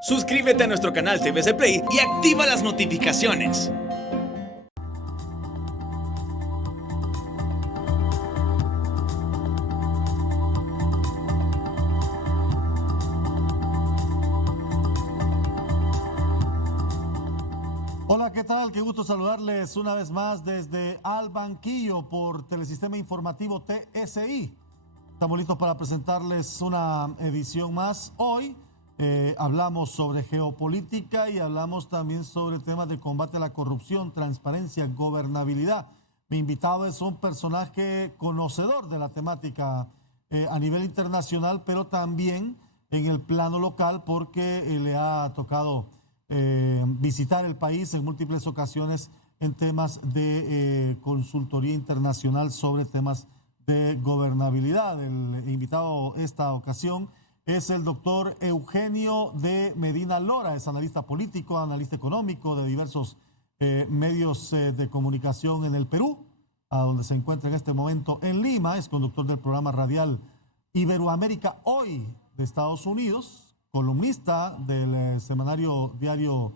Suscríbete a nuestro canal TVC Play y activa las notificaciones. Hola, ¿qué tal? Qué gusto saludarles una vez más desde Al Banquillo por Telesistema Informativo TSI. Estamos listos para presentarles una edición más. Hoy hablamos sobre geopolítica y hablamos también sobre temas de combate a la corrupción, transparencia, gobernabilidad. Mi invitado es un personaje conocedor de la temática a nivel internacional, pero también en el plano local porque le ha tocado visitar el país en múltiples ocasiones en temas de consultoría internacional sobre temas de gobernabilidad. El invitado esta ocasión es el doctor Eugenio de Medina Lora, es analista político, analista económico de diversos medios de comunicación en el Perú, a donde se encuentra en este momento en Lima, es conductor del programa radial Iberoamérica Hoy de Estados Unidos, columnista del semanario diario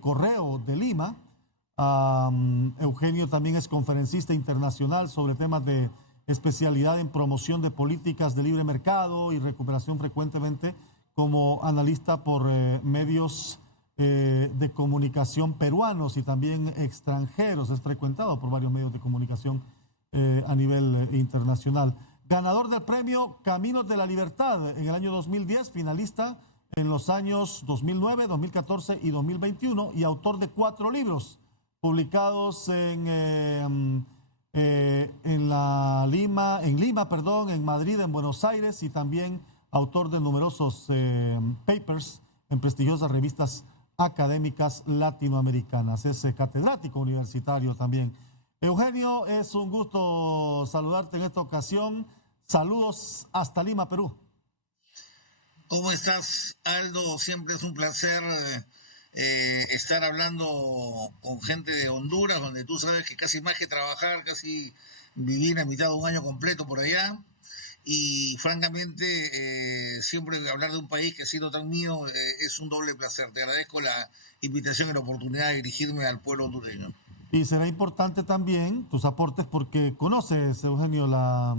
Correo de Lima. Eugenio también es conferencista internacional sobre temas de especialidad en promoción de políticas de libre mercado y recuperación, frecuentemente como analista por medios de comunicación peruanos y también extranjeros. Es frecuentado por varios medios de comunicación a nivel internacional. Ganador del premio Caminos de la Libertad en el año 2010, finalista en los años 2009, 2014 y 2021 y autor de 4 libros publicados en Lima, en Madrid, en Buenos Aires, y también autor de numerosos papers en prestigiosas revistas académicas latinoamericanas. Es catedrático universitario también. Eugenio, es un gusto saludarte en esta ocasión. Saludos hasta Lima, Perú. ¿Cómo estás, Aldo? Siempre es un placer estar hablando con gente de Honduras, donde tú sabes que casi más que trabajar, casi viví a mitad de un año completo por allá. Y francamente, siempre hablar de un país que ha sido tan mío es un doble placer. Te agradezco la invitación y la oportunidad de dirigirme al pueblo hondureño. Y será importante también tus aportes porque conoces, Eugenio, la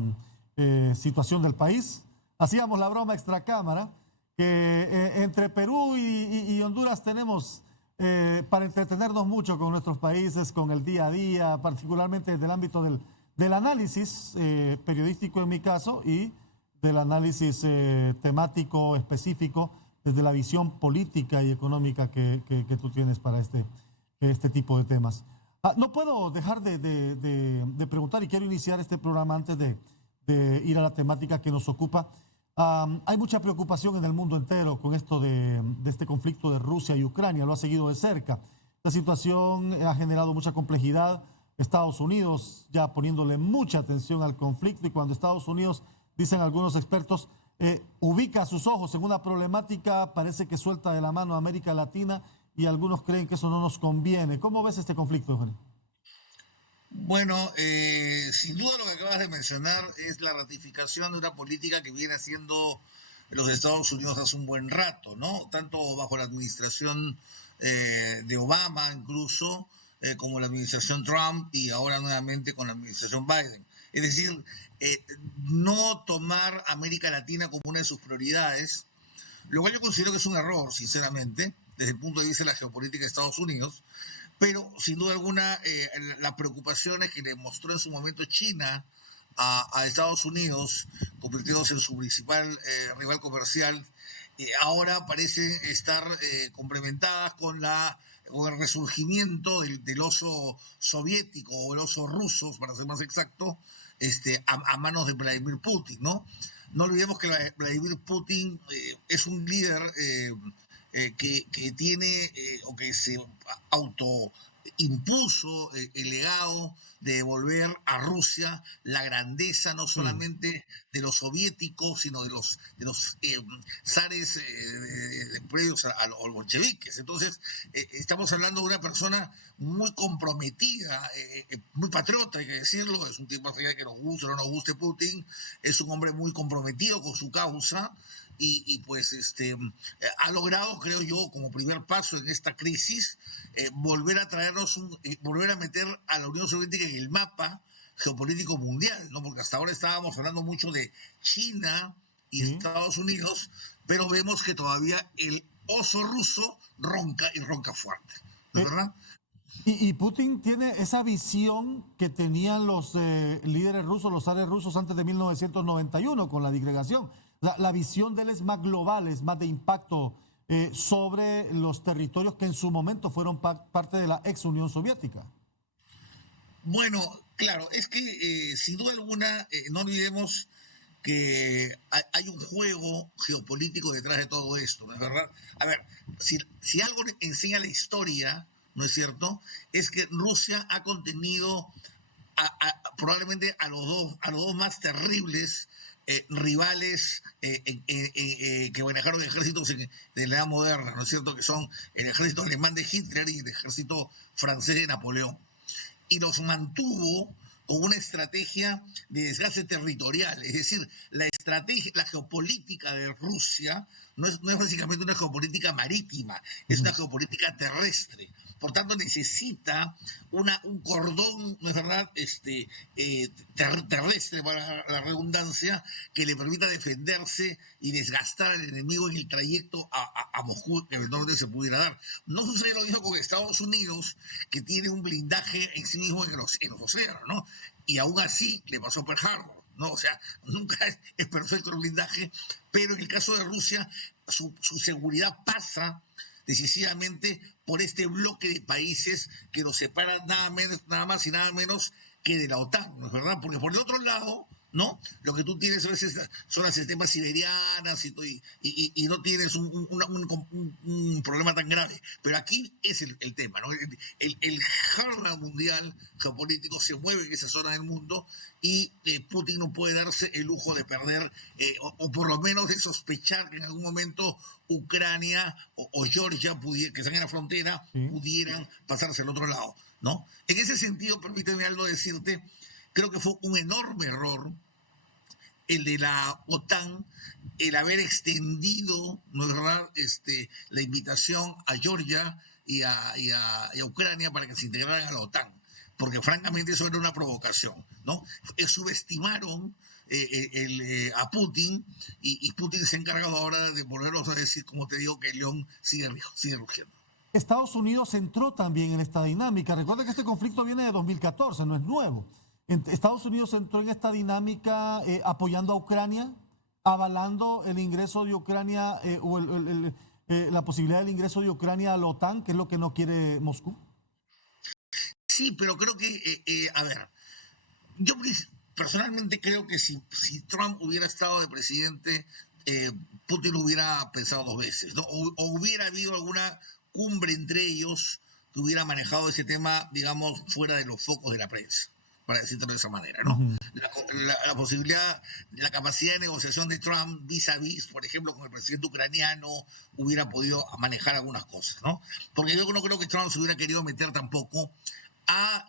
situación del país. Hacíamos la broma extracámara que entre Perú y Honduras tenemos para entretenernos mucho con nuestros países, con el día a día, particularmente desde el ámbito del análisis periodístico en mi caso y del análisis temático específico desde la visión política y económica que tú tienes para este tipo de temas. No puedo dejar de preguntar y quiero iniciar este programa antes de ir a la temática que nos ocupa. Hay mucha preocupación en el mundo entero con esto de este conflicto de Rusia y Ucrania, lo ha seguido de cerca. La situación ha generado mucha complejidad. Estados Unidos ya poniéndole mucha atención al conflicto, y cuando Estados Unidos, dicen algunos expertos, ubica sus ojos en una problemática, parece que suelta de la mano a América Latina, y algunos creen que eso no nos conviene. ¿Cómo ves este conflicto, Eugenio? Bueno, sin duda lo que acabas de mencionar es la ratificación de una política que viene haciendo los Estados Unidos hace un buen rato, ¿no? Tanto bajo la administración de Obama incluso, como la administración Trump y ahora nuevamente con la administración Biden. Es decir, no tomar América Latina como una de sus prioridades, lo cual yo considero que es un error, sinceramente, desde el punto de vista de la geopolítica de Estados Unidos. Pero, sin duda alguna, las preocupaciones que le mostró en su momento China a Estados Unidos, convirtiéndose en su principal rival comercial, ahora parecen estar complementadas con el resurgimiento del oso soviético o el oso ruso, para ser más exacto, a manos de Vladimir Putin, ¿no? No olvidemos que Vladimir Putin es un líder que tiene o que se autoimpuso el legado de devolver a Rusia la grandeza no solamente de los soviéticos, sino de los zares previos a los bolcheviques. Entonces, estamos hablando de una persona muy comprometida, muy patriota, hay que decirlo. Es un tipo, más allá de que nos guste o no nos guste Putin, es un hombre muy comprometido con su causa, Pues ha logrado, creo yo, como primer paso en esta crisis, volver a traernos volver a meter a la Unión Soviética en el mapa geopolítico mundial, ¿no? Porque hasta ahora estábamos hablando mucho de China y Estados Unidos, pero vemos que todavía el oso ruso ronca y ronca fuerte, ¿no es verdad? Y Putin tiene esa visión que tenían los líderes rusos, los zares rusos antes de 1991 con la disgregación. La visión de él es más global, es más de impacto sobre los territorios que en su momento fueron parte de la ex Unión Soviética. Bueno, claro, es que sin duda alguna no olvidemos que hay un juego geopolítico detrás de todo esto, ¿no es verdad? A ver, si algo enseña la historia, ¿no es cierto?, es que Rusia ha contenido probablemente a los dos más terribles rivales que manejaron ejércitos de la edad moderna, ¿no es cierto?, que son el ejército alemán de Hitler y el ejército francés de Napoleón. Y los mantuvo con una estrategia de desgaste territorial, es decir, la geopolítica de Rusia no es básicamente una geopolítica marítima, es una geopolítica terrestre. Por tanto, necesita un cordón, ¿no es verdad?, terrestre, para la redundancia, que le permita defenderse y desgastar al enemigo en el trayecto a Moscú, que eventualmente se pudiera dar. No sucede lo mismo con Estados Unidos, que tiene un blindaje en sí mismo en los océanos, ¿no? Y aún así le pasó a Pearl Harbor, ¿no? O sea, nunca es perfecto el blindaje, pero en el caso de Rusia, su seguridad pasa decisivamente por este bloque de países que nos separan nada más y nada menos que de la OTAN, ¿no es verdad? Porque por el otro lado, ¿no?, lo que tú tienes a veces son las sistemas siberianas y no tienes un problema tan grave. Pero aquí es el tema, ¿no? El jarla mundial geopolítico se mueve en esa zona del mundo y Putin no puede darse el lujo de perder, o por lo menos de sospechar que en algún momento Ucrania o Georgia, que están en la frontera, pudieran pasarse al otro lado, ¿no? En ese sentido, permíteme, Aldo, decirte, creo que fue un enorme error el de la OTAN, el haber extendido, ¿no es verdad?, la invitación a Georgia y a Ucrania para que se integraran a la OTAN, porque francamente eso era una provocación, ¿no? Subestimaron a Putin y Putin se ha encargado ahora de volverlos a decir, como te digo, que el león sigue rugiendo. Estados Unidos entró también en esta dinámica. Recuerda que este conflicto viene de 2014, no es nuevo. Estados Unidos entró en esta dinámica apoyando a Ucrania, avalando el ingreso de Ucrania o la posibilidad del ingreso de Ucrania a la OTAN, que es lo que no quiere Moscú. Sí, pero creo que, a ver, yo personalmente creo que si Trump hubiera estado de presidente, Putin hubiera pensado dos veces, ¿no? O hubiera habido alguna cumbre entre ellos que hubiera manejado ese tema, digamos, fuera de los focos de la prensa, para decirlo de esa manera, ¿no? Uh-huh. La posibilidad, la capacidad de negociación de Trump vis a vis, por ejemplo, con el presidente ucraniano, hubiera podido manejar algunas cosas, ¿no? Porque yo no creo que Trump se hubiera querido meter tampoco a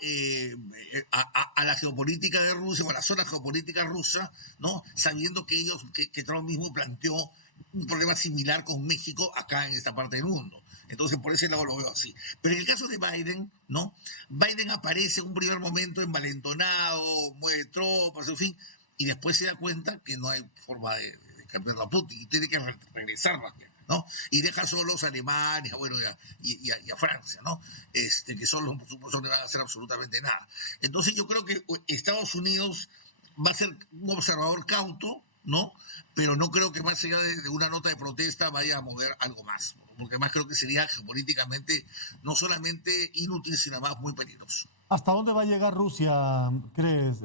la geopolítica de Rusia o a la zona geopolítica rusa, ¿no?, sabiendo que Trump mismo planteó un problema similar con México acá en esta parte del mundo. Entonces, por ese lado lo veo así. Pero en el caso de Biden, ¿no?, Biden aparece en un primer momento envalentonado, mueve tropas, en fin, y después se da cuenta que no hay forma de cambiarlo a Putin y tiene que regresar más bien, ¿no? Y deja solos a Alemania, bueno, y a Francia, ¿no? Que solos, por supuesto, no van a hacer absolutamente nada. Entonces yo creo que Estados Unidos va a ser un observador cauto, ¿no? Pero no creo que más allá de una nota de protesta vaya a mover algo más, porque además creo que sería geopolíticamente no solamente inútil, sino además muy peligroso. ¿Hasta dónde va a llegar Rusia, crees?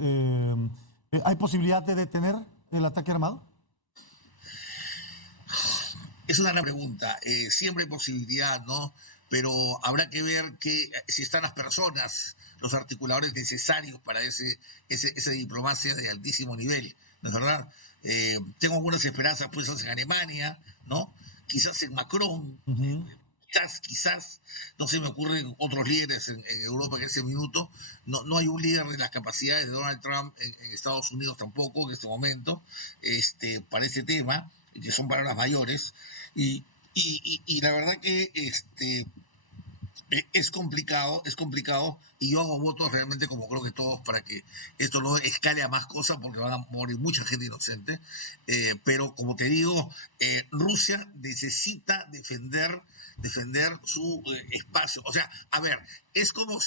¿Hay posibilidad de detener el ataque armado? Es una gran pregunta. Siempre hay posibilidad, ¿no? Pero habrá que ver si están las personas, los articuladores necesarios para esa diplomacia de altísimo nivel, ¿no es verdad? Tengo algunas esperanzas puestas en Alemania, ¿no? Quizás en Macron, uh-huh. Quizás, no se me ocurren otros líderes en Europa en ese minuto. No hay un líder de las capacidades de Donald Trump en Estados Unidos tampoco en este momento, para ese tema. que son palabras mayores, y la verdad que es complicado, y yo hago votos realmente como creo que todos para que esto no escale a más cosas porque van a morir mucha gente inocente, pero como te digo, Rusia necesita defender su espacio. O sea, a ver, es como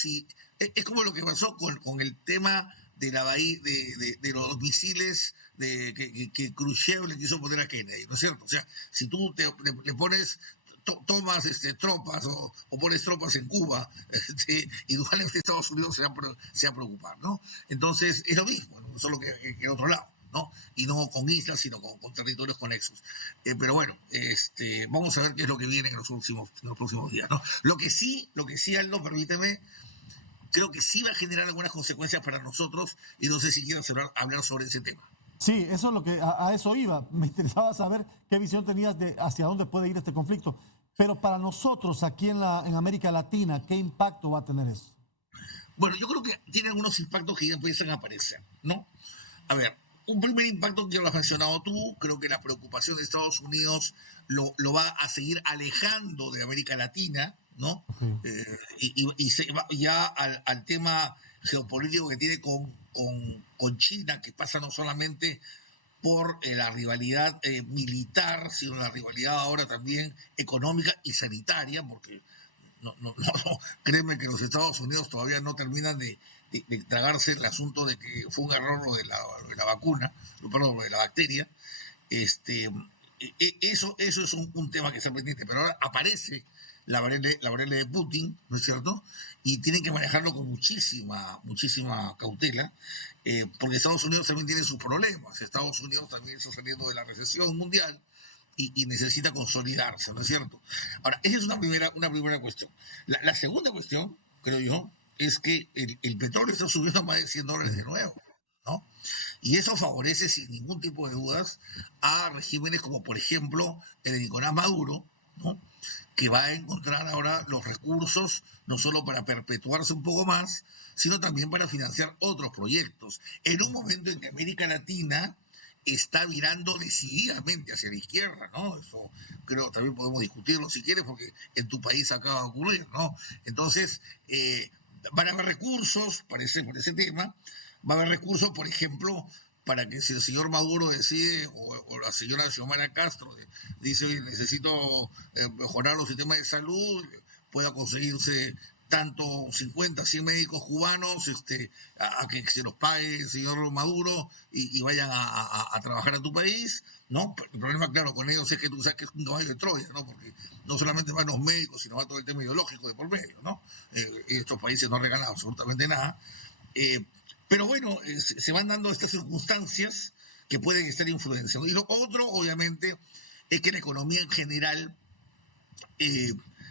lo que pasó con el tema de la bahía, de los misiles que Khrushchev le quiso poner a Kennedy, ¿no es cierto? O sea, si tú le pones tomas tropas o pones tropas en Cuba, igualmente Estados Unidos se va a preocupar, ¿no? Entonces, es lo mismo, ¿no? Solo que en otro lado, ¿no? Y no con islas, sino con territorios conexos. Pero bueno, vamos a ver qué es lo que viene en los próximos días, ¿no? Lo que sí, Aldo, permíteme, creo que sí va a generar algunas consecuencias para nosotros, y no sé si quieres hablar sobre ese tema. Sí, eso es lo que a eso iba. Me interesaba saber qué visión tenías de hacia dónde puede ir este conflicto. Pero para nosotros aquí en América Latina, ¿qué impacto va a tener eso? Bueno, yo creo que tiene algunos impactos que ya empiezan a aparecer, ¿no? A ver, un primer impacto que lo has mencionado tú, creo que la preocupación de Estados Unidos lo va a seguir alejando de América Latina, ¿no? Okay. Y se va ya al tema geopolítico que tiene con China, que pasa no solamente por la rivalidad militar, sino la rivalidad ahora también económica y sanitaria, porque no, créeme que los Estados Unidos todavía no terminan de tragarse el asunto de que fue un error lo de la vacuna, perdón, lo de la bacteria. Eso es un tema que está pendiente, pero ahora aparece la variable de Putin, ¿no es cierto? Y tienen que manejarlo con muchísima cautela, porque Estados Unidos también tiene sus problemas. Estados Unidos también está saliendo de la recesión mundial y necesita consolidarse, ¿no es cierto? Ahora, esa es una primera cuestión. La segunda cuestión, creo yo, es que el petróleo está subiendo a más de $100 de nuevo, ¿no? Y eso favorece sin ningún tipo de dudas a regímenes como, por ejemplo, el de Nicolás Maduro, ¿no? Que va a encontrar ahora los recursos no solo para perpetuarse un poco más, sino también para financiar otros proyectos. En un momento en que América Latina está virando decididamente hacia la izquierda, ¿no? Eso creo también podemos discutirlo si quieres, porque en tu país acaba de ocurrir, ¿no? Entonces, van a haber recursos por ese tema, va a haber recursos, por ejemplo, para que si el señor Maduro decide, o la señora Xiomara Castro dice, oye, necesito mejorar los sistemas de salud, pueda conseguirse tanto 50, 100 médicos cubanos a que se los pague el señor Maduro y vayan a trabajar a tu país, ¿no? El problema, claro, con ellos es que tú sabes que es un caballo de Troya, ¿no? Porque no solamente van los médicos, sino va todo el tema ideológico de por medio, ¿no? Y estos países no regalan absolutamente nada. Pero bueno, se van dando estas circunstancias que pueden estar influenciando. Y lo otro, obviamente, es que la economía en general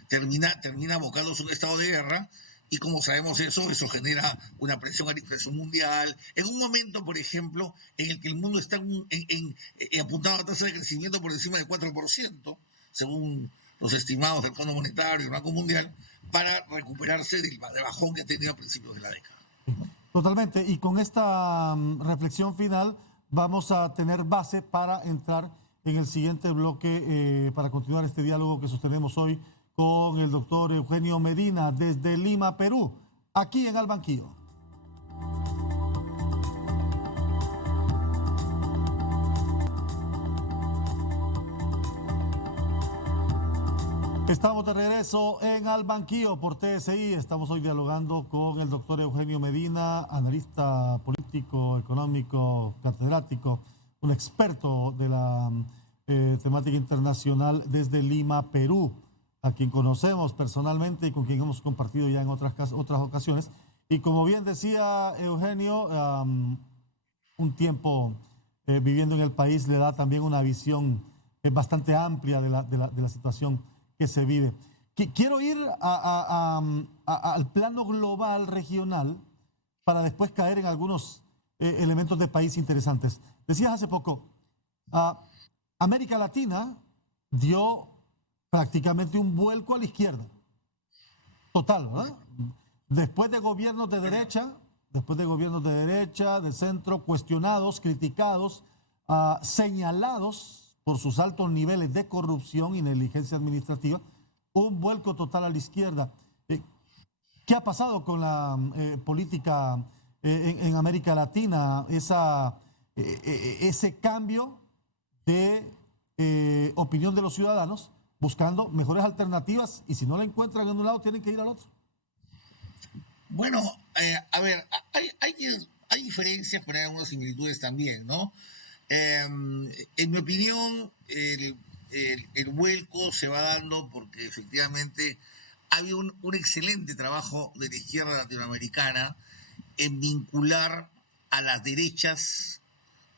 termina abocándose a un estado de guerra, y como sabemos eso genera una presión a la inflación mundial. En un momento, por ejemplo, en el que el mundo está apuntado a tasa de crecimiento por encima del 4%, según los estimados del Fondo Monetario y el Banco Mundial, para recuperarse del bajón que ha tenido a principios de la década. Totalmente. Y con esta reflexión final vamos a tener base para entrar en el siguiente bloque para continuar este diálogo que sostenemos hoy con el doctor Eugenio Medina desde Lima, Perú, aquí en Al Banquillo. Estamos de regreso en Al Banquillo por TSI. Estamos hoy dialogando con el doctor Eugenio Medina, analista político, económico, catedrático, un experto de la temática internacional desde Lima, Perú, a quien conocemos personalmente y con quien hemos compartido ya en otras ocasiones. Y como bien decía Eugenio, un tiempo viviendo en el país le da también una visión bastante amplia de la situación que se vive. Quiero ir al plano global, regional, para después caer en algunos elementos de país interesantes. Decías hace poco, América Latina dio prácticamente un vuelco a la izquierda. Total, ¿verdad? Después de gobiernos de derecha, de centro, cuestionados, criticados, señalados por sus altos niveles de corrupción y negligencia administrativa, un vuelco total a la izquierda. ¿Qué ha pasado con la política en América Latina? Ese cambio de opinión de los ciudadanos buscando mejores alternativas, y si no la encuentran en un lado tienen que ir al otro. Bueno, a ver, hay diferencias, pero hay algunas similitudes también, ¿no? En mi opinión, el vuelco se va dando porque efectivamente había un excelente trabajo de la izquierda latinoamericana en vincular a las derechas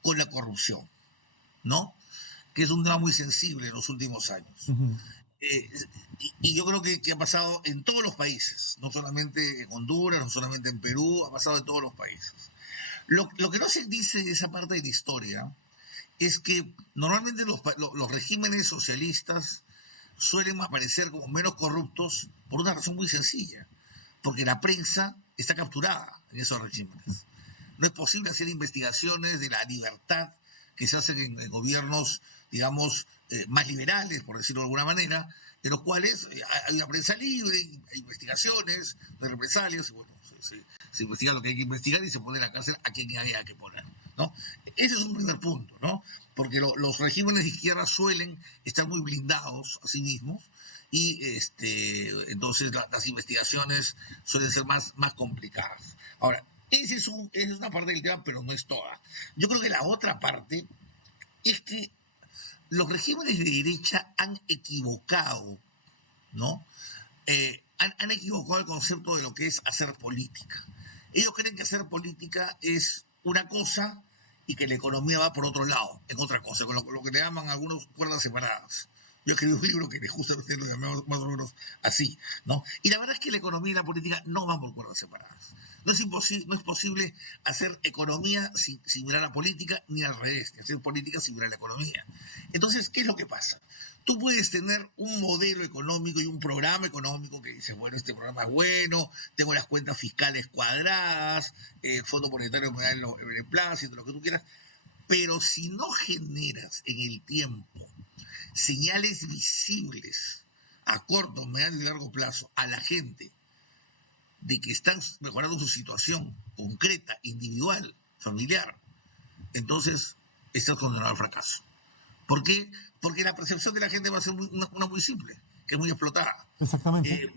con la corrupción, ¿no? Que es un tema muy sensible en los últimos años. Uh-huh. Y yo creo que ha pasado en todos los países, no solamente en Honduras, no solamente en Perú, ha pasado en todos los países. Lo que no se dice de esa parte de la historia es que normalmente los regímenes socialistas suelen aparecer como menos corruptos por una razón muy sencilla, porque la prensa está capturada en esos regímenes. No es posible hacer investigaciones de la libertad que se hacen en gobiernos, digamos, más liberales, por decirlo de alguna manera, de los cuales hay una prensa libre, hay investigaciones, no hay represalias, y bueno, se investiga lo que hay que investigar y se pone en la cárcel a quien haya que poner, ¿no? Ese es un primer punto, ¿no? Porque los regímenes de izquierda suelen estar muy blindados a sí mismos y entonces las investigaciones suelen ser más complicadas. Ahora, esa es una parte del tema, pero no es toda. Yo creo que la otra parte es que los regímenes de derecha han equivocado, ¿no? Han equivocado el concepto de lo que es hacer política. Ellos creen que hacer política es una cosa y que la economía va por otro lado, en otra cosa, con lo que le llaman algunos cuerdas separadas. Yo escribí un libro que justamente lo llamamos más o menos así, ¿no? Y la verdad es que la economía y la política no van por cuerdas separadas. No es posible hacer economía sin mirar la política, ni al revés, ni hacer política sin mirar la economía. Entonces, ¿qué es lo que pasa? Tú puedes tener un modelo económico y un programa económico que dices, bueno, este programa es bueno, tengo las cuentas fiscales cuadradas, el Fondo Monetario me da el beneplácito, lo que tú quieras, pero si no generas en el tiempo señales visibles a corto, mediano y largo plazo a la gente de que están mejorando su situación concreta, individual, familiar, entonces estás condenado al fracaso. ¿Por qué? Porque la percepción de la gente va a ser una muy simple, que es muy explotada. Exactamente.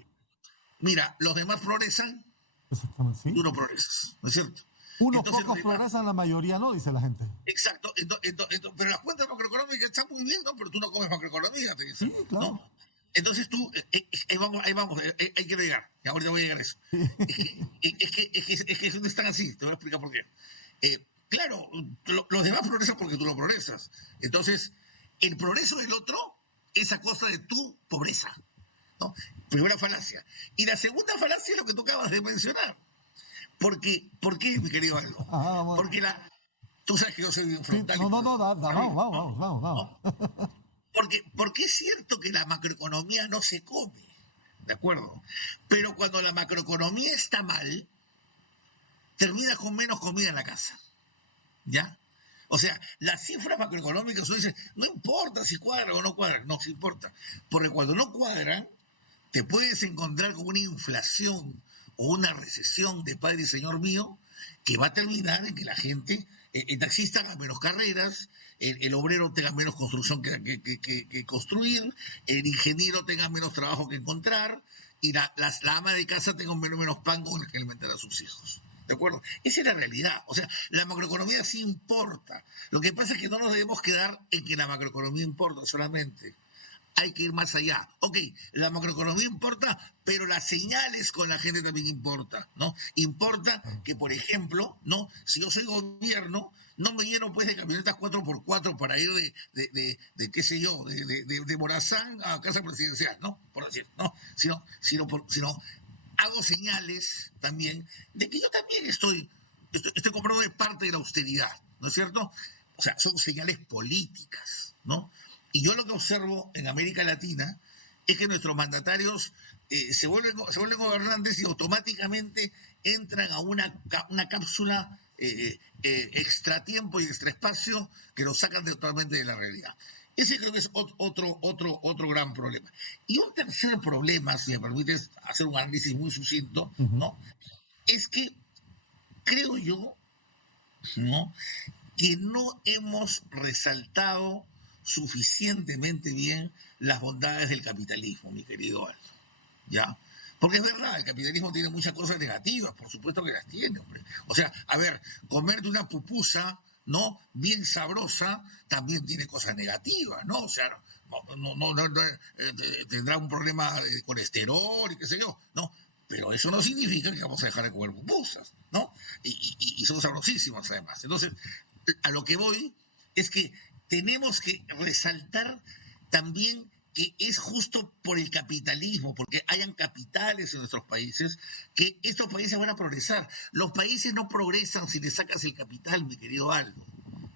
Mira, los demás progresan, exactamente, sí. Tú no progresas, ¿no es cierto? Unos pocos progresan, la mayoría no, dice la gente. Exacto, pero las cuentas macroeconómicas están muy bien, ¿no? Pero tú no comes macroeconomía, te dicen. Sí, claro. ¿No? Entonces tú, ahí vamos, hay que llegar, y ahorita voy a llegar a eso. Es que no están así, te voy a explicar por qué. Claro, los demás progresan porque tú no progresas. Entonces, el progreso del otro es a costa de tu pobreza, ¿no? Primera falacia. Y la segunda falacia es lo que tú acabas de mencionar. ¿Por qué, mi querido Aldo? Bueno. Porque tú sabes que yo soy bien frontal. Sí, vamos. Porque es cierto que la macroeconomía no se come, ¿de acuerdo? Pero cuando la macroeconomía está mal, termina con menos comida en la casa, ¿ya? O sea, las cifras macroeconómicas, uno dice, no importa si cuadra o no cuadra, no, sí importa. Porque cuando no cuadran, te puedes encontrar con una inflación o una recesión de padre y señor mío que va a terminar en que la gente, el taxista haga menos carreras, el obrero tenga menos construcción que construir, el ingeniero tenga menos trabajo que encontrar y la ama de casa tenga menos pan con el que alimentar a sus hijos. ¿De acuerdo? Esa es la realidad. O sea, la macroeconomía sí importa. Lo que pasa es que no nos debemos quedar en que la macroeconomía importa solamente. Hay que ir más allá. Ok, la macroeconomía importa, pero las señales con la gente también importa, ¿no? Importa que, por ejemplo, ¿no? Si yo soy gobierno, no me lleno pues de camionetas 4x4 para ir de qué sé yo, de Morazán a Casa Presidencial, ¿no? Por decir, ¿no? Sino hago señales también de que yo también estoy comprando de parte de la austeridad, ¿no es cierto? O sea, son señales políticas, ¿no? Y yo lo que observo en América Latina es que nuestros mandatarios se vuelven gobernantes y automáticamente entran a una cápsula extratiempo y extraespacio que los sacan totalmente de la realidad. Ese creo que es otro gran problema. Y un tercer problema, si me permites hacer un análisis muy sucinto, ¿no? Es que creo yo, ¿no?, que no hemos resaltado suficientemente bien las bondades del capitalismo, mi querido Aldo, ¿ya? Porque es verdad, el capitalismo tiene muchas cosas negativas, por supuesto que las tiene, hombre. O sea, a ver, comerte una pupusa, ¿no?, bien sabrosa, también tiene cosas negativas, ¿no? O sea, tendrá un problema de colesterol y qué sé yo, ¿no? Pero eso no significa que vamos a dejar de comer pupusas, ¿no? Y son sabrosísimas además. Entonces, a lo que voy es que tenemos que resaltar también que es justo por el capitalismo, porque hayan capitales en nuestros países, que estos países van a progresar. Los países no progresan si le sacas el capital, mi querido Aldo,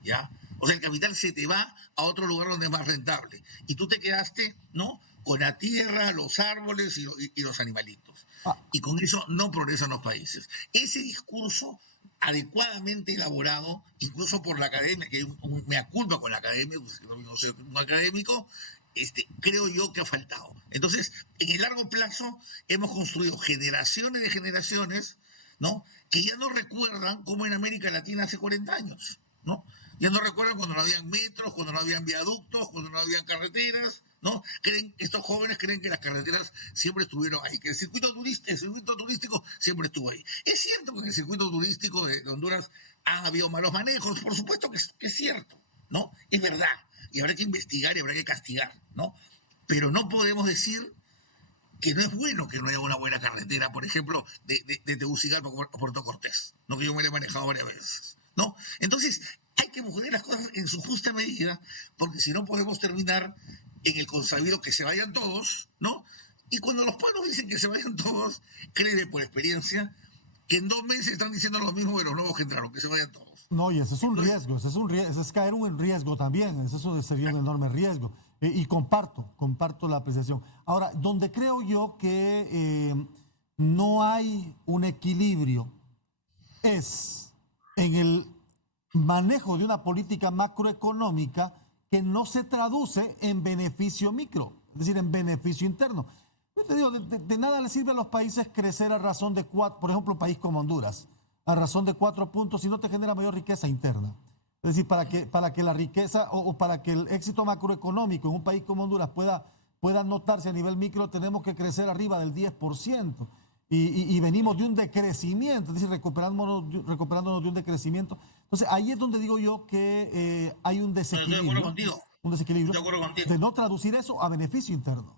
¿ya? O sea, el capital se te va a otro lugar donde es más rentable. Y tú te quedaste, ¿no?, con la tierra, los árboles y los animalitos. Y con eso no progresan los países. Ese discurso adecuadamente elaborado, incluso por la academia, que me culpa con la academia, pues, no soy un académico, creo yo que ha faltado. Entonces, en el largo plazo hemos construido generaciones de generaciones, ¿no?, que ya no recuerdan cómo en América Latina hace 40 años, ¿no? Ya no recuerdan cuando no habían metros, cuando no habían viaductos, cuando no habían carreteras, ¿no? Estos jóvenes creen que las carreteras siempre estuvieron ahí, que el circuito turístico siempre estuvo ahí. Es cierto que en el circuito turístico de Honduras han habido malos manejos, por supuesto que es cierto, ¿no? Es verdad, y habrá que investigar y habrá que castigar, ¿no? Pero no podemos decir que no es bueno que no haya una buena carretera, por ejemplo, de Tegucigalpa a Puerto Cortés, ¿no?, que yo me la he manejado varias veces, ¿no? Entonces, hay que poner las cosas en su justa medida, porque si no podemos terminar en el consabido que se vayan todos, ¿no? Y cuando los pueblos dicen que se vayan todos, créeme por experiencia que en 2 meses están diciendo lo mismo de los nuevos que entraron, que se vayan todos. No, y ese es un riesgo, ese es caer en riesgo también, eso sería un enorme riesgo. Y comparto la apreciación. Ahora, donde creo yo que no hay un equilibrio es en el manejo de una política macroeconómica que no se traduce en beneficio micro, es decir, en beneficio interno. Yo te digo, de nada le sirve a los países crecer a razón de 4, por ejemplo, un país como Honduras, a razón de 4 puntos si no te genera mayor riqueza interna. Es decir, para que la riqueza o para que el éxito macroeconómico en un país como Honduras pueda notarse a nivel micro, tenemos que crecer arriba del 10%. Y venimos de un decrecimiento, es decir, recuperándonos de un decrecimiento. Entonces, ahí es donde digo yo que hay un desequilibrio. Estoy de acuerdo contigo. Un desequilibrio Estoy de acuerdo contigo. de no traducir eso a beneficio interno.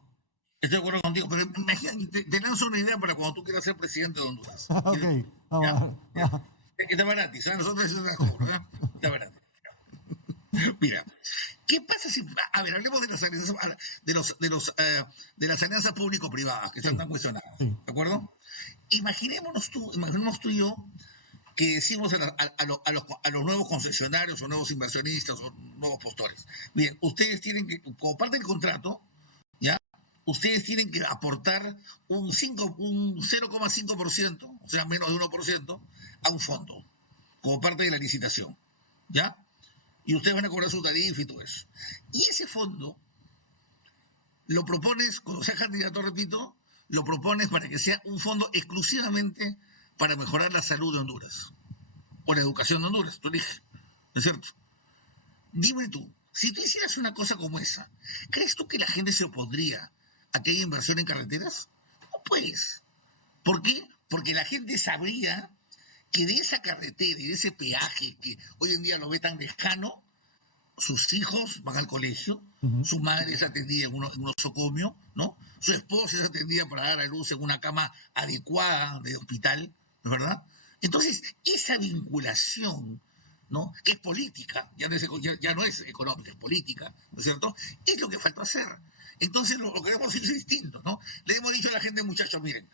Estoy de acuerdo contigo, pero imagínate, te lanzo una idea para cuando tú quieras ser presidente de Honduras. Ok, vamos a ver. Está barato, ¿sabes? Nosotros es una cosa, ¿verdad? Está barato. Mira, ¿qué pasa si, a ver, hablemos de las alianzas, de las alianzas público-privadas que están tan cuestionadas, ¿de acuerdo? Imaginémonos tú y yo que decimos a los nuevos concesionarios o nuevos inversionistas o nuevos postores: bien, ustedes tienen que, como parte del contrato, ¿ya?, ustedes tienen que aportar un 0,5%, o sea, menos de 1%, a un fondo, como parte de la licitación, ¿ya? Y ustedes van a cobrar su tarifa y todo eso. Y ese fondo lo propones, cuando seas candidato, repito, lo propones para que sea un fondo exclusivamente para mejorar la salud de Honduras, o la educación de Honduras, tú eliges, ¿no es cierto? Dime tú, si tú hicieras una cosa como esa, ¿crees tú que la gente se opondría a aquella inversión en carreteras? No, pues. ¿Por qué? Porque la gente sabría que de esa carretera y de ese peaje que hoy en día lo ve tan lejano, sus hijos van al colegio, su madre es atendida en un nosocomio, ¿no? Su esposa es atendida para dar a luz en una cama adecuada de hospital, ¿no es verdad? Entonces, esa vinculación, ¿no?, que es política, ya no es económica, es política, ¿no es cierto?, es lo que faltó hacer. Entonces, lo que hemos hecho es distinto, ¿no? Le hemos dicho a la gente: muchachos, miren,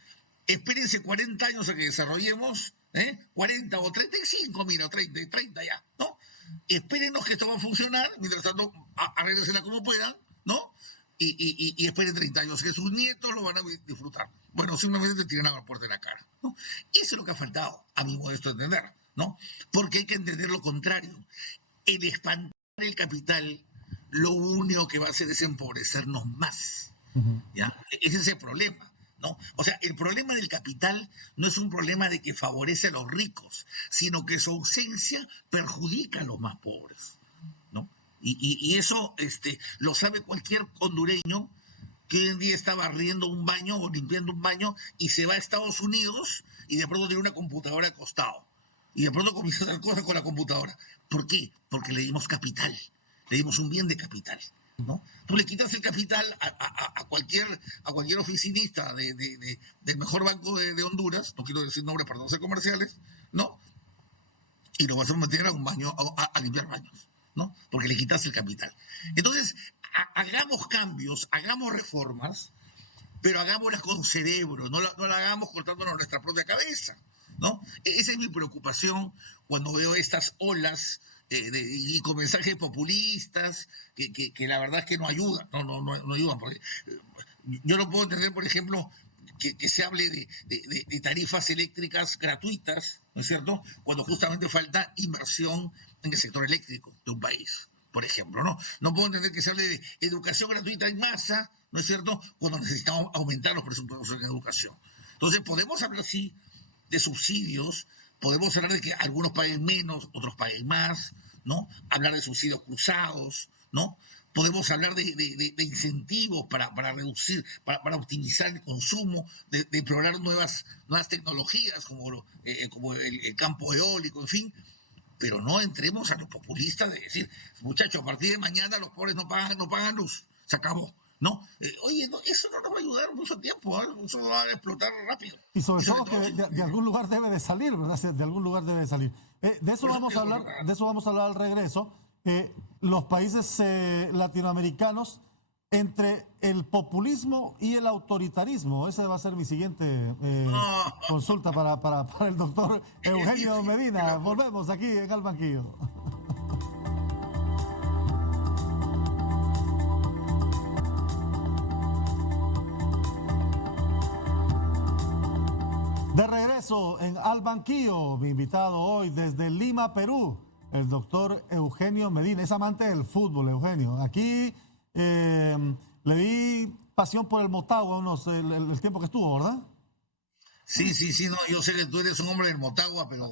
espérense 40 años a que desarrollemos, 40 o 35, mira, o 30 ya, ¿no? Espérenos que esto va a funcionar, mientras tanto, arréglensela como puedan, ¿no? Y esperen 30 años, que sus nietos lo van a disfrutar. Bueno, simplemente te tiran a la puerta de la cara, ¿no? Eso es lo que ha faltado, a mi modesto entender, ¿no? Porque hay que entender lo contrario. El espantar el capital lo único que va a hacer es empobrecernos más. ¿Ya? Ese es el problema, ¿no? O sea, el problema del capital no es un problema de que favorece a los ricos, sino que su ausencia perjudica a los más pobres, ¿no? Y eso lo sabe cualquier hondureño que hoy en día está barriendo un baño o limpiando un baño y se va a Estados Unidos y de pronto tiene una computadora al costado. Y de pronto comienza a hacer cosas con la computadora. ¿Por qué? Porque le dimos capital, le dimos un bien de capital, ¿no? Tú le quitas el capital a cualquier oficinista del mejor banco de Honduras, no quiero decir nombres para no ser comerciales, ¿no? Y lo vas a meter a un baño, a limpiar baños, ¿no? Porque le quitas el capital. Entonces, hagamos cambios, hagamos reformas, pero hagámoslas con cerebro, no la hagamos cortándonos nuestra propia cabeza, ¿no? Esa es mi preocupación cuando veo estas olas y con mensajes populistas que la verdad es que no ayudan, no ayudan. Porque yo no puedo entender, por ejemplo, que se hable de tarifas eléctricas gratuitas, ¿no es cierto?, cuando justamente falta inversión en el sector eléctrico de un país, por ejemplo, ¿no? No puedo entender que se hable de educación gratuita en masa, ¿no es cierto?, cuando necesitamos aumentar los presupuestos en educación. Entonces, podemos hablar, sí, de subsidios, podemos hablar de que algunos paguen menos, otros paguen más, ¿no? Hablar de subsidios cruzados, ¿no? Podemos hablar de incentivos para reducir, para optimizar el consumo, de explorar nuevas tecnologías como el campo eólico, en fin, pero no entremos a los populistas de decir, muchachos, a partir de mañana los pobres no pagan luz, se acabó. No, oye, no, eso no nos va a ayudar mucho tiempo, ¿eh? Eso va a explotar rápido. Y sobre todo que de algún lugar debe de salir, ¿verdad? De algún lugar debe de salir. De eso vamos a hablar al regreso. Los países latinoamericanos entre el populismo y el autoritarismo. Esa va a ser mi siguiente consulta para el doctor Eugenio Medina. Volvemos aquí en Al Banquillo. De regreso en Al Banquillo, mi invitado hoy desde Lima, Perú, el doctor Eugenio Medina. Es amante del fútbol, Eugenio. Aquí le di pasión por el Motagua el tiempo que estuvo, ¿verdad? Sí, no, yo sé que tú eres un hombre del Motagua, pero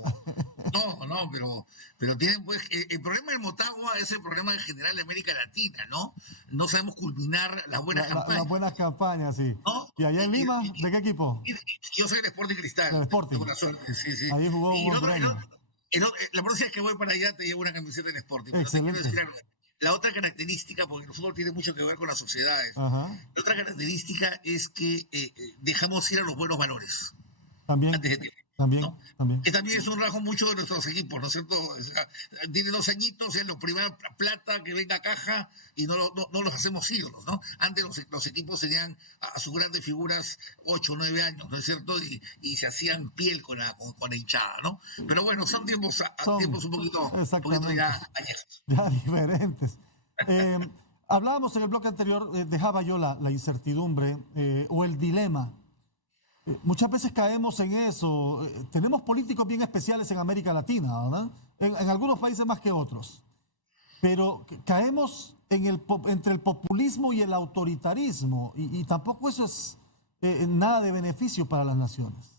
pero tienen, pues, el problema del Motagua es el problema en general de América Latina, ¿no? No sabemos culminar las buenas campañas. Las buenas campañas, sí. ¿No? ¿Y allá en Lima, de qué equipo? Yo soy del Sporting Cristal. El Sporting. Sí. Ahí jugó un hondureño. La próxima vez que voy para allá te llevo una camiseta del Sporting. Pero te quiero decir algo. La otra característica, porque el fútbol tiene mucho que ver con las sociedades, Ajá. la otra característica es que dejamos ir a los buenos valores. También. Antes de tiempo, También, ¿no? también. Que también es un rasgo mucho de nuestros equipos, ¿no es cierto? O sea, tiene 2 añitos, es lo primero plata que venga a caja y no los hacemos ídolos, ¿no? Antes los equipos tenían a sus grandes figuras 8 o 9 años, ¿no es cierto? Y se hacían piel con la hinchada, ¿no? Pero bueno, son tiempos un poquito ya añejos. Ya diferentes. Hablábamos en el bloque anterior, dejaba yo la incertidumbre o el dilema. Muchas veces caemos en eso. Tenemos políticos bien especiales en América Latina, ¿verdad? En algunos países más que otros. Pero caemos entre el populismo y el autoritarismo. Y tampoco eso es nada de beneficio para las naciones.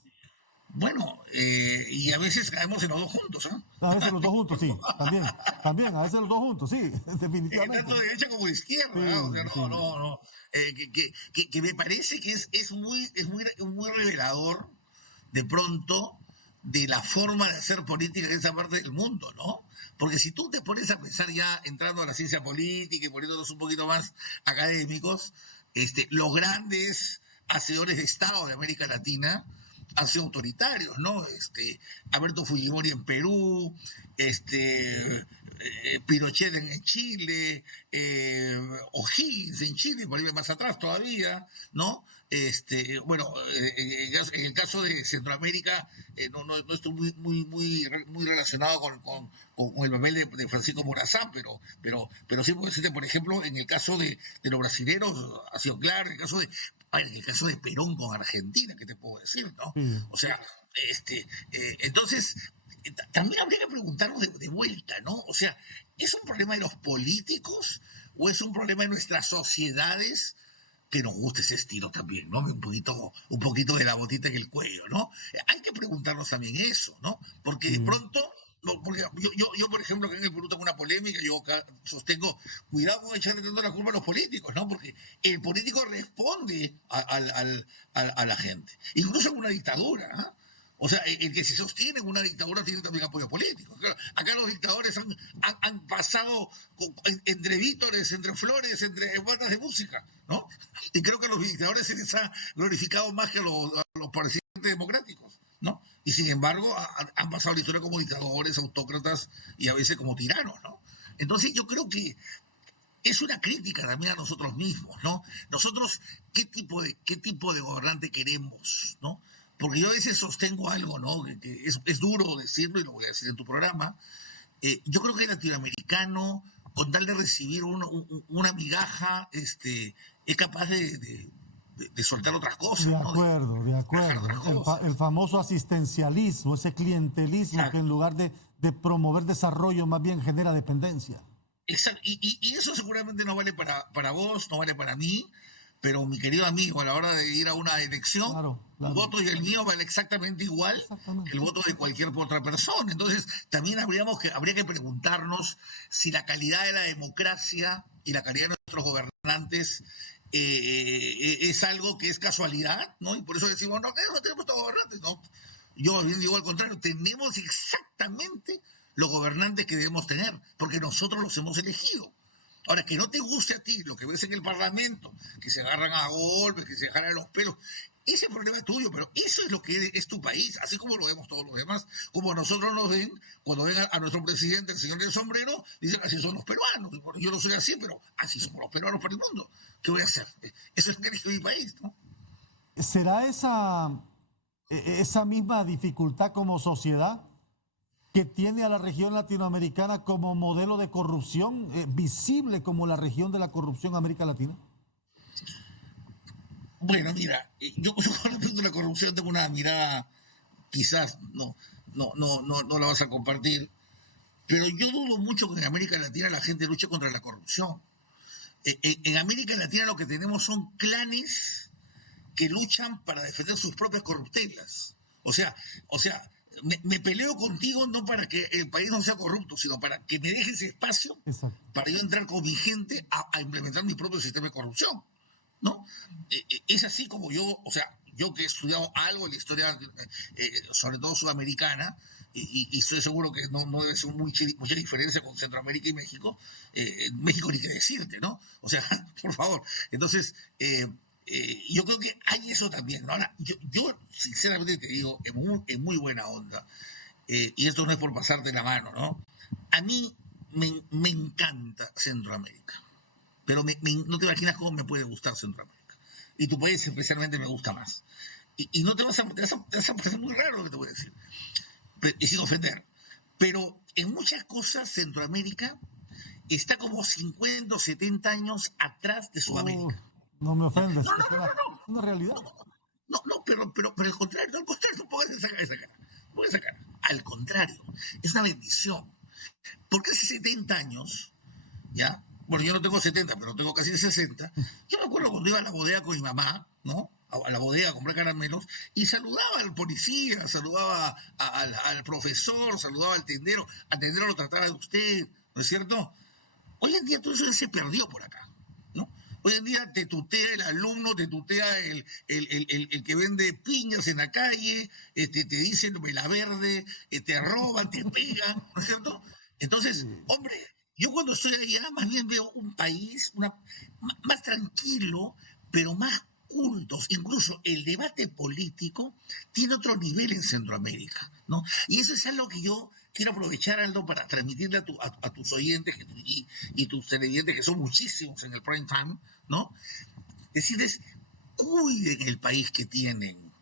Bueno, y a veces caemos en los dos juntos, ¿no? A veces los dos juntos, sí. También, a veces los dos juntos, sí, definitivamente. Tanto de derecha como de izquierda, Sí, ¿no? O sea, sí. no. Que me parece que es muy revelador de pronto de la forma de hacer política en esa parte del mundo, ¿no? Porque si tú te pones a pensar ya entrando a la ciencia política y poniéndonos un poquito más académicos, los grandes hacedores de Estado de América Latina han sido autoritarios, ¿no? Alberto Fujimori en Perú, Pinochet en Chile, O'Higgins en Chile, por ahí más atrás todavía, ¿no? Bueno, en el caso de Centroamérica, no estoy muy relacionado con el papel de Francisco Morazán, pero sí puedo decirte, por ejemplo, en el caso de los brasileños ha sido claro, en el caso de Perón con Argentina, ¿qué te puedo decir, no? Sí. O sea, entonces también habría que preguntarnos de vuelta, ¿no? O sea, ¿es un problema de los políticos o es un problema de nuestras sociedades que nos gusta ese estilo también, ¿no? Un poquito de la botita en el cuello, ¿no? Hay que preguntarnos también eso, ¿no? Porque de pronto, no, porque yo, por ejemplo, que en el Perú tengo una polémica, yo sostengo, cuidado con echarle tanto la culpa a los políticos, ¿no? Porque el político responde a la gente, incluso en una dictadura, ¿ah? O sea, el que se sostiene en una dictadura tiene también apoyo político. Claro, acá los dictadores han pasado entre vítores, entre flores, entre bandas de música, ¿no? Y creo que a los dictadores se les ha glorificado más que a los presidentes democráticos, ¿no? Y sin embargo han pasado la historia como dictadores, autócratas y a veces como tiranos, ¿no? Entonces yo creo que es una crítica también a nosotros mismos, ¿no? Nosotros, ¿qué tipo de gobernante queremos, ¿no? Porque yo a veces sostengo algo, ¿no? Que es duro decirlo y lo voy a decir en tu programa. Yo creo que el latinoamericano, con tal de recibir una migaja, es capaz de soltar otras cosas. De ¿no? acuerdo, de acuerdo. El famoso asistencialismo, ese clientelismo. Exacto. Que en lugar de promover desarrollo, más bien genera dependencia. Exacto. Y eso seguramente no vale para vos, no vale para mí. Pero mi querido amigo, a la hora de ir a una elección, claro. Tu voto y el mío vale exactamente igual que el voto de cualquier otra persona. Entonces, también habría que preguntarnos si la calidad de la democracia y la calidad de nuestros gobernantes es algo que es casualidad, ¿no? Y por eso decimos, no tenemos todos gobernantes, ¿no? Yo bien digo al contrario, tenemos exactamente los gobernantes que debemos tener, porque nosotros los hemos elegido. Ahora, que no te guste a ti lo que ves en el Parlamento, que se agarran a golpes, que se jalan los pelos, ese problema es tuyo, pero eso es lo que es tu país, así como lo vemos todos los demás, como nosotros nos ven, cuando ven a nuestro presidente, el señor del sombrero, dicen, así son los peruanos. Yo no soy así, pero así somos los peruanos para el mundo. ¿Qué voy a hacer? Eso es lo que es mi país, ¿no? ¿Será esa misma dificultad como sociedad que tiene a la región latinoamericana como modelo de corrupción, visible como la región de la corrupción en América Latina? Bueno, mira, yo con respecto a la corrupción tengo una mirada, quizás no la vas a compartir, pero yo dudo mucho que en América Latina la gente luche contra la corrupción. En América Latina lo que tenemos son clanes que luchan para defender sus propias corruptelas. O sea, me peleo contigo no para que el país no sea corrupto, sino para que me dejes espacio. Exacto. Para yo entrar con mi gente a implementar mi propio sistema de corrupción, ¿no? Es así como yo que he estudiado algo en la historia, sobre todo sudamericana, y estoy seguro que no debe ser mucha diferencia con Centroamérica y México. México ni que decirte, ¿no? O sea, por favor. Entonces, yo creo que hay eso también, ¿no? Ahora, yo sinceramente te digo, en muy buena onda, y esto no es por pasarte la mano, ¿no? A mí me encanta Centroamérica, pero no te imaginas cómo me puede gustar Centroamérica. Y tu país especialmente me gusta más. Y no te vas a parecer muy raro lo que te voy a decir, y sin ofender. Pero en muchas cosas Centroamérica está como 50 o 70 años atrás de Sudamérica. No me ofendes, es una realidad. No, pero al contrario, no pongas esa cara. Al contrario, es una bendición. Porque hace 70 años, ¿ya? Bueno, yo no tengo 70, pero tengo casi 60. Yo me acuerdo cuando iba a la bodega con mi mamá, ¿no? A la bodega a comprar caramelos, y saludaba al policía, saludaba al profesor, saludaba al tendero. Al tendero lo trataba de usted, ¿no es cierto? Hoy en día todo eso se perdió por acá, ¿no? Hoy en día te tutea el alumno, te tutea el que vende piñas en la calle, te dicen vela verde, te roban, te pegan, ¿no es cierto? Entonces, hombre, yo cuando estoy allá más bien veo un país más tranquilo, pero más cultos. Incluso el debate político tiene otro nivel en Centroamérica, ¿no? Y eso es algo que yo quiero aprovechar, Aldo, para transmitirle a tus oyentes y tus televidentes, que son muchísimos en el prime time, ¿no? Decirles, cuiden el país que tienen,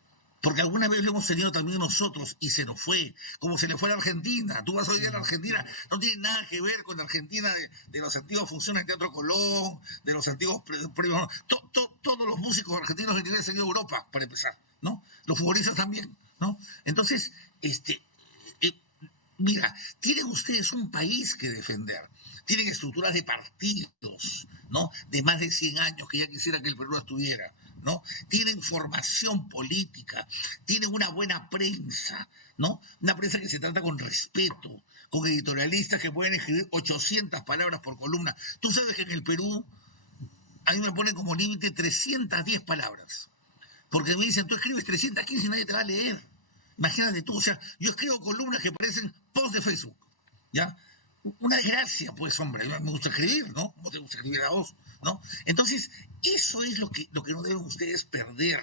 porque alguna vez lo hemos tenido también nosotros y se nos fue, como se le fue a la Argentina. Tú vas hoy día a la Argentina, no tiene nada que ver con la Argentina de las antiguas funciones de Teatro Colón, de los antiguos premios. Todos los músicos argentinos han ido a Europa, para empezar, ¿no? Los futbolistas también, ¿no? Entonces, Mira, tienen ustedes un país que defender. Tienen estructuras de partidos, ¿no? De más de 100 años que ya quisiera que el Perú estuviera, ¿no? Tienen formación política, tienen una buena prensa, ¿no? Una prensa que se trata con respeto, con editorialistas que pueden escribir 800 palabras por columna. Tú sabes que en el Perú a mí me ponen como límite 310 palabras. Porque me dicen, tú escribes 315 y nadie te va a leer. Imagínate tú, o sea, yo escribo columnas que parecen posts de Facebook, ¿ya? Una desgracia, pues, hombre, me gusta escribir, ¿no? ¿Cómo te gusta escribir a vos, no? Entonces, eso es lo que no deben ustedes perder.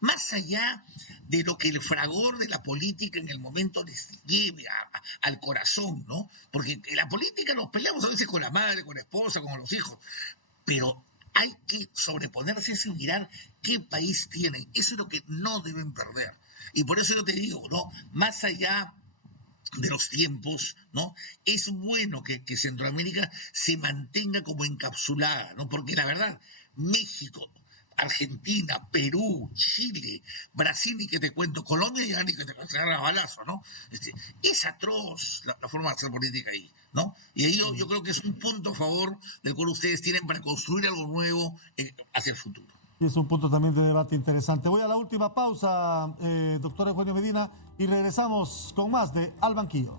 Más allá de lo que el fragor de la política en el momento les lleve al corazón, ¿no? Porque en la política nos peleamos a veces con la madre, con la esposa, con los hijos, pero hay que sobreponerse a eso y mirar qué país tienen. Eso es lo que no deben perder. Y por eso yo te digo, ¿no? Más allá de los tiempos, ¿no? Es bueno que Centroamérica se mantenga como encapsulada, ¿no? Porque la verdad, México, Argentina, Perú, Chile, Brasil, y que te cuento, Colombia ya ni que te agarra balazo, ¿no? Es atroz la forma de hacer política ahí, ¿no? Y ahí yo creo que es un punto a favor del cual ustedes tienen para construir algo nuevo hacia el futuro. Y es un punto también de debate interesante. Voy a la última pausa, doctor Eugenio Medina, y regresamos con más de Al Banquillo.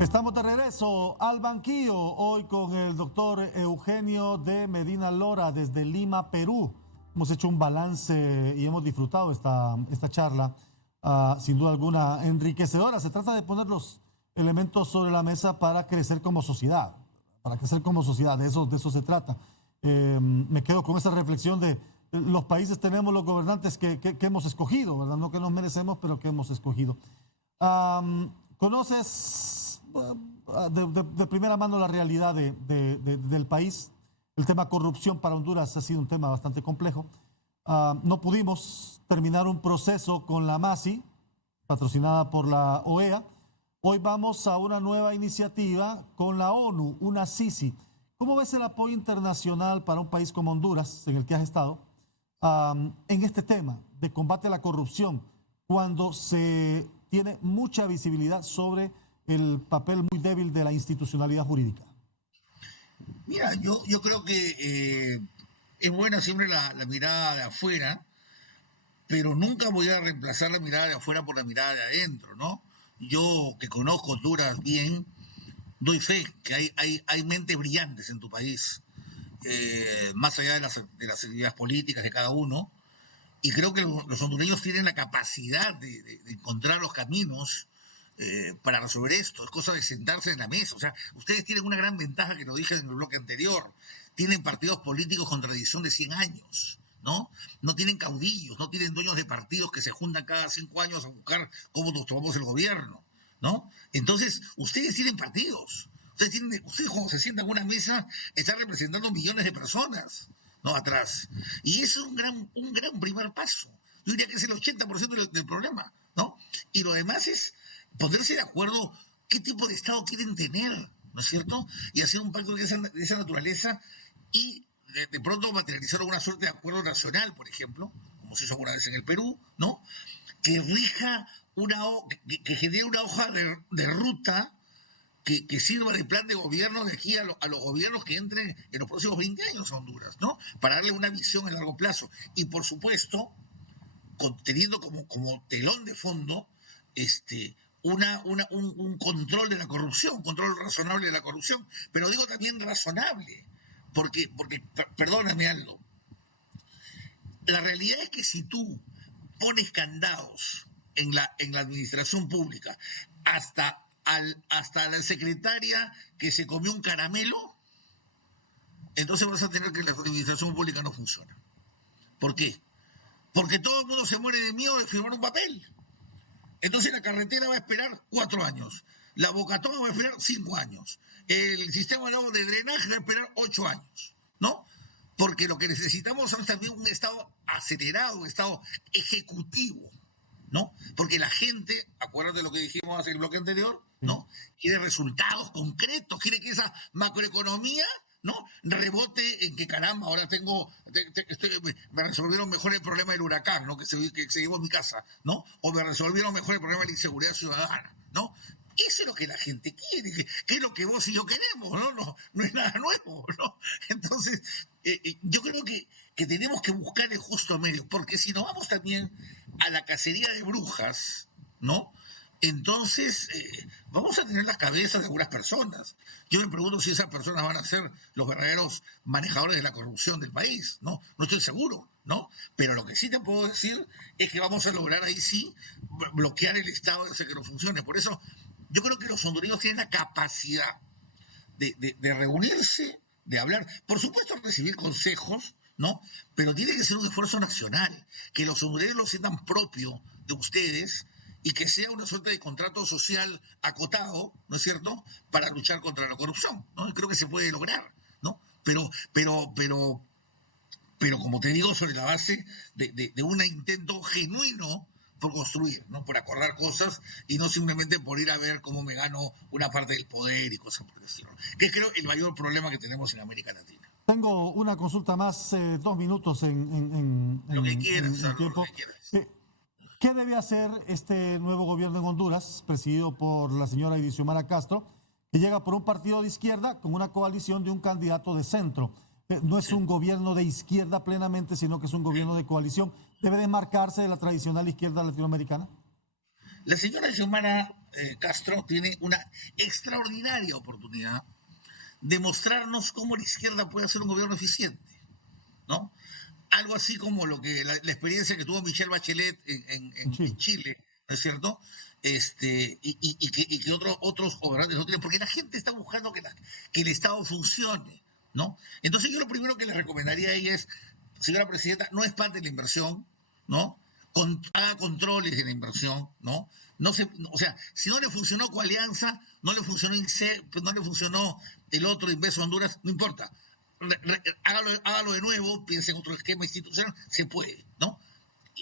Estamos de regreso al Banquillo, hoy con el doctor Eugenio de Medina Lora desde Lima, Perú. Hemos hecho un balance y hemos disfrutado esta charla, sin duda alguna enriquecedora. Se trata de poner los elementos sobre la mesa para crecer como sociedad, de eso se trata. Me quedo con esa reflexión de los países tenemos los gobernantes que hemos escogido, ¿verdad? No que nos merecemos, pero que hemos escogido. ¿Conoces de primera mano la realidad del país? El tema corrupción para Honduras ha sido un tema bastante complejo. No pudimos terminar un proceso con la MASI, patrocinada por la OEA. Hoy vamos a una nueva iniciativa con la ONU, una Sisi. ¿Cómo ves el apoyo internacional para un país como Honduras, en el que has estado, en este tema de combate a la corrupción, cuando se tiene mucha visibilidad sobre el papel muy débil de la institucionalidad jurídica? Mira, yo creo que es buena siempre la mirada de afuera, pero nunca voy a reemplazar la mirada de afuera por la mirada de adentro, ¿no? Yo, que conozco Honduras bien, doy fe que hay mentes brillantes en tu país, más allá de las ideas políticas de cada uno, y creo que los hondureños tienen la capacidad de encontrar los caminos para resolver esto. Es cosa de sentarse en la mesa. O sea, ustedes tienen una gran ventaja, que lo dije en el bloque anterior. Tienen partidos políticos con tradición de 100 años, ¿no? No tienen caudillos, no tienen dueños de partidos que se juntan cada 5 años a buscar cómo nos tomamos el gobierno, ¿no? Entonces, ustedes tienen partidos. Ustedes cuando se sientan en una mesa, están representando millones de personas, ¿no? Atrás. Y eso es un gran primer paso. Yo diría que es el 80% del problema, ¿no? Y lo demás es ponerse de acuerdo qué tipo de Estado quieren tener, ¿no es cierto? Y hacer un pacto de esa naturaleza y de pronto materializar alguna suerte de acuerdo nacional, por ejemplo, como se hizo alguna vez en el Perú, ¿no? Que rija que genere una hoja de ruta que sirva de plan de gobierno de aquí a los gobiernos que entren en los próximos 20 años a Honduras, ¿no? Para darle una visión a largo plazo. Y por supuesto, teniendo como telón de fondo un control de la corrupción, un control razonable de la corrupción. Pero digo también razonable, porque perdóname Aldo, la realidad es que si tú pones candados en la administración pública hasta la secretaria que se comió un caramelo, entonces vas a tener que la administración pública no funciona. ¿Por qué? Porque todo el mundo se muere de miedo de firmar un papel. Entonces la carretera va a esperar 4 años, la Bocatoma va a esperar 5 años, el sistema de drenaje va a esperar 8 años, ¿no? Porque lo que necesitamos es también un Estado acelerado, un Estado ejecutivo, ¿no? Porque la gente, acuérdate de lo que dijimos en el bloque anterior, ¿no? Quiere resultados concretos, quiere que esa macroeconomía, ¿no? Rebote en que caramba, ahora me resolvieron mejor el problema del huracán, ¿no? Que se llevó a mi casa, ¿no? O me resolvieron mejor el problema de la inseguridad ciudadana, ¿no? Eso es lo que la gente quiere, que es lo que vos y yo queremos, ¿no? No es nada nuevo, ¿no? Entonces, yo creo que tenemos que buscar el justo medio, porque si nos vamos también a la cacería de brujas, ¿no? Entonces, vamos a tener las cabezas de algunas personas. Yo me pregunto si esas personas van a ser los verdaderos manejadores de la corrupción del país, ¿no? No estoy seguro, ¿no? Pero lo que sí te puedo decir es que vamos a lograr ahí sí bloquear el Estado y hacer que no funcione. Por eso, yo creo que los hondureños tienen la capacidad de reunirse, de hablar, por supuesto recibir consejos, ¿no? Pero tiene que ser un esfuerzo nacional, que los hondureños lo sientan propio de ustedes y que sea una suerte de contrato social acotado, ¿no es cierto?, para luchar contra la corrupción, ¿no? Y creo que se puede lograr, ¿no? Pero como te digo, sobre la base de un intento genuino por construir, ¿no? Por acordar cosas y no simplemente por ir a ver cómo me gano una parte del poder y cosas por el estilo, que es, creo, el mayor problema que tenemos en América Latina. Tengo una consulta más, 2 minutos Lo que quieras, en tiempo. lo que quieras. ¿Qué debe hacer este nuevo gobierno en Honduras, presidido por la señora Xiomara Castro, que llega por un partido de izquierda con una coalición de un candidato de centro? No es un gobierno de izquierda plenamente, sino que es un gobierno de coalición. ¿Debe desmarcarse de la tradicional izquierda latinoamericana? La señora Xiomara Castro tiene una extraordinaria oportunidad de mostrarnos cómo la izquierda puede hacer un gobierno eficiente, ¿no? Algo así como la experiencia que tuvo Michelle Bachelet en Chile, ¿no es cierto? Y que otros gobernantes no tienen, porque la gente está buscando que el Estado funcione, ¿no? Entonces yo lo primero que le recomendaría a ella es, señora presidenta, no espante la inversión, ¿no? Haga controles de la inversión, ¿no? O sea, si no le funcionó Coalianza, no le funcionó INSE, no le funcionó el otro Inverso Honduras, no importa. Hágalo de nuevo, piense en otro esquema institucional, se puede, ¿no?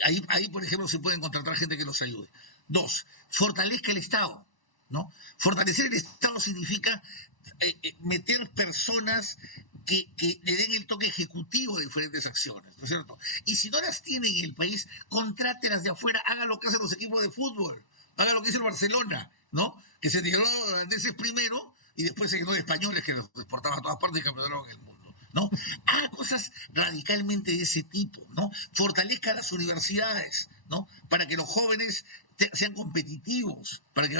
Ahí, por ejemplo, se pueden contratar gente que los ayude. 2, fortalezca el Estado, ¿no? Fortalecer el Estado significa meter personas que le den el toque ejecutivo de diferentes acciones, ¿no es cierto? Y si no las tiene en el país, contrátelas de afuera, haga lo que hacen los equipos de fútbol, haga lo que hizo el Barcelona, ¿no? Que se tiró de holandeses primero y después se quedó de españoles que los exportaban a todas partes y campeonaron el mundo, ¿no? Haga cosas radicalmente de ese tipo, ¿no? Fortalezca las universidades, ¿no? Para que los jóvenes sean competitivos, para que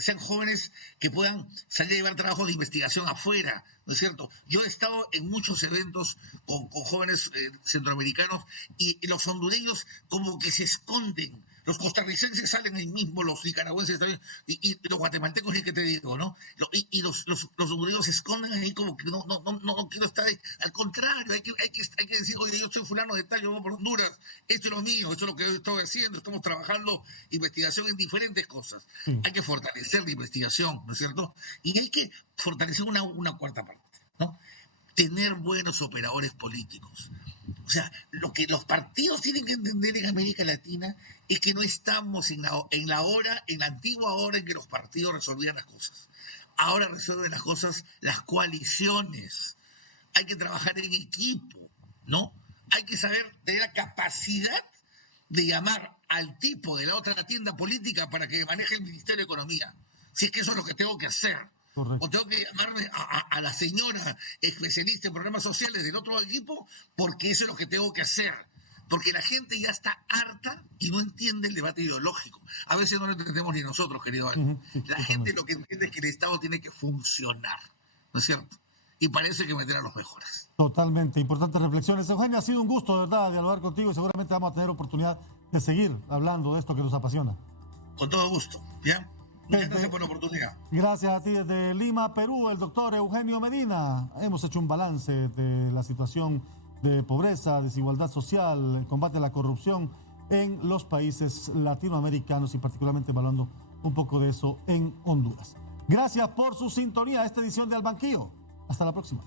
sean jóvenes que puedan salir a llevar trabajos de investigación afuera, ¿no es cierto? Yo he estado en muchos eventos con jóvenes centroamericanos y los hondureños como que se esconden. Los costarricenses salen ahí mismo, los nicaragüenses también, y los guatemaltecos, ni que te digo, ¿no? Y los hondureños se esconden ahí como que no quiero estar ahí. Al contrario, hay que decir, oye, yo soy fulano de tal, yo voy por Honduras, esto es lo mío, esto es lo que yo estoy haciendo, estamos trabajando investigación en diferentes cosas. Hay que fortalecer la investigación, ¿no es cierto? Y hay que fortalecer una cuarta parte, ¿no? Tener buenos operadores políticos. O sea, lo que los partidos tienen que entender en América Latina es que no estamos en la antigua hora en que los partidos resolvían las cosas. Ahora resuelven las cosas las coaliciones. Hay que trabajar en equipo, ¿no? Hay que tener la capacidad de llamar al tipo de la otra tienda política para que maneje el Ministerio de Economía. Si es que eso es lo que tengo que hacer. Correcto. O tengo que llamarme a la señora especialista en programas sociales del otro equipo, porque eso es lo que tengo que hacer. Porque la gente ya está harta y no entiende el debate ideológico. A veces no lo entendemos ni nosotros, querido Ale. Sí, la gente lo que entiende es que el Estado tiene que funcionar, ¿no es cierto? Y para eso hay que meter a los mejores. Totalmente, importantes reflexiones. Eugenio, ha sido un gusto, de verdad, dialogar contigo y seguramente vamos a tener oportunidad de seguir hablando de esto que nos apasiona. Con todo gusto, ¿ya? Muchas gracias por la oportunidad. Gracias a ti desde Lima, Perú, el doctor Eugenio Medina. Hemos hecho un balance de la situación de pobreza, desigualdad social, combate a la corrupción en los países latinoamericanos y particularmente evaluando un poco de eso en Honduras. Gracias por su sintonía a esta edición de Al Banquillo. Hasta la próxima.